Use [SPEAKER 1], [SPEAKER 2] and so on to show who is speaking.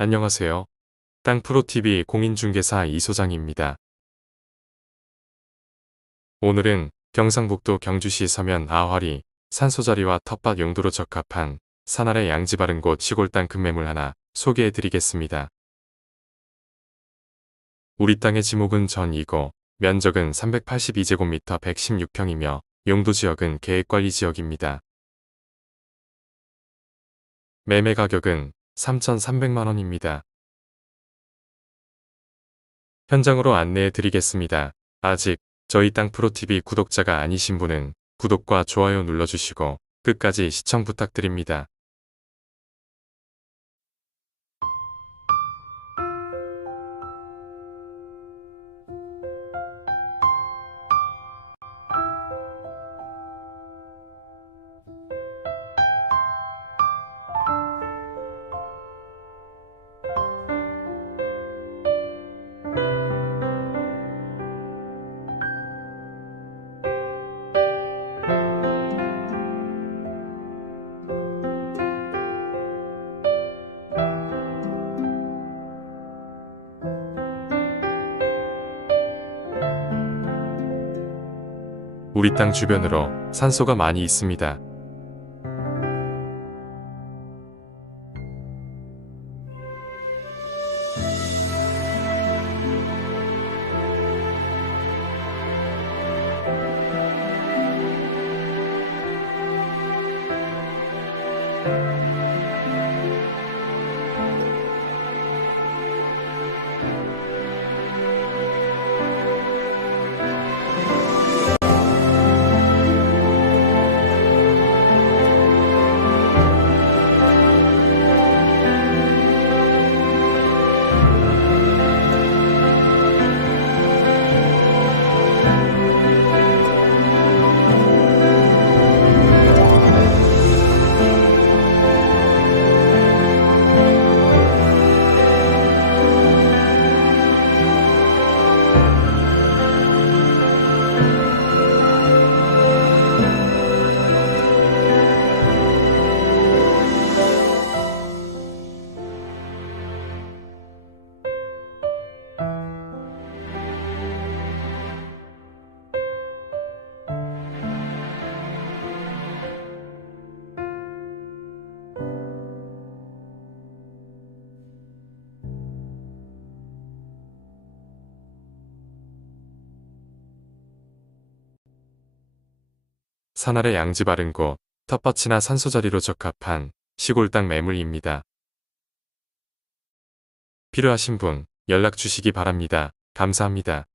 [SPEAKER 1] 안녕하세요. 땅프로TV 공인중개사 이소장입니다. 오늘은 경상북도 경주시 서면 아화리 산소자리와 텃밭 용도로 적합한 산아래 양지 바른 곳 시골 땅 급매물 하나 소개해 드리겠습니다. 우리 땅의 지목은 전 2고 면적은 382제곱미터 116평이며 용도 지역은 계획관리 지역입니다. 매매 가격은 3,300만원입니다. 현장으로 안내해 드리겠습니다. 아직 저희 땅 프로TV 구독자가 아니신 분은 구독과 좋아요 눌러주시고 끝까지 시청 부탁드립니다. 우리 땅 주변으로 산소가 많이 있습니다. 산 아래 양지 바른 곳, 텃밭이나 산소자리로 적합한 시골 땅 매물입니다. 필요하신 분 연락 주시기 바랍니다. 감사합니다.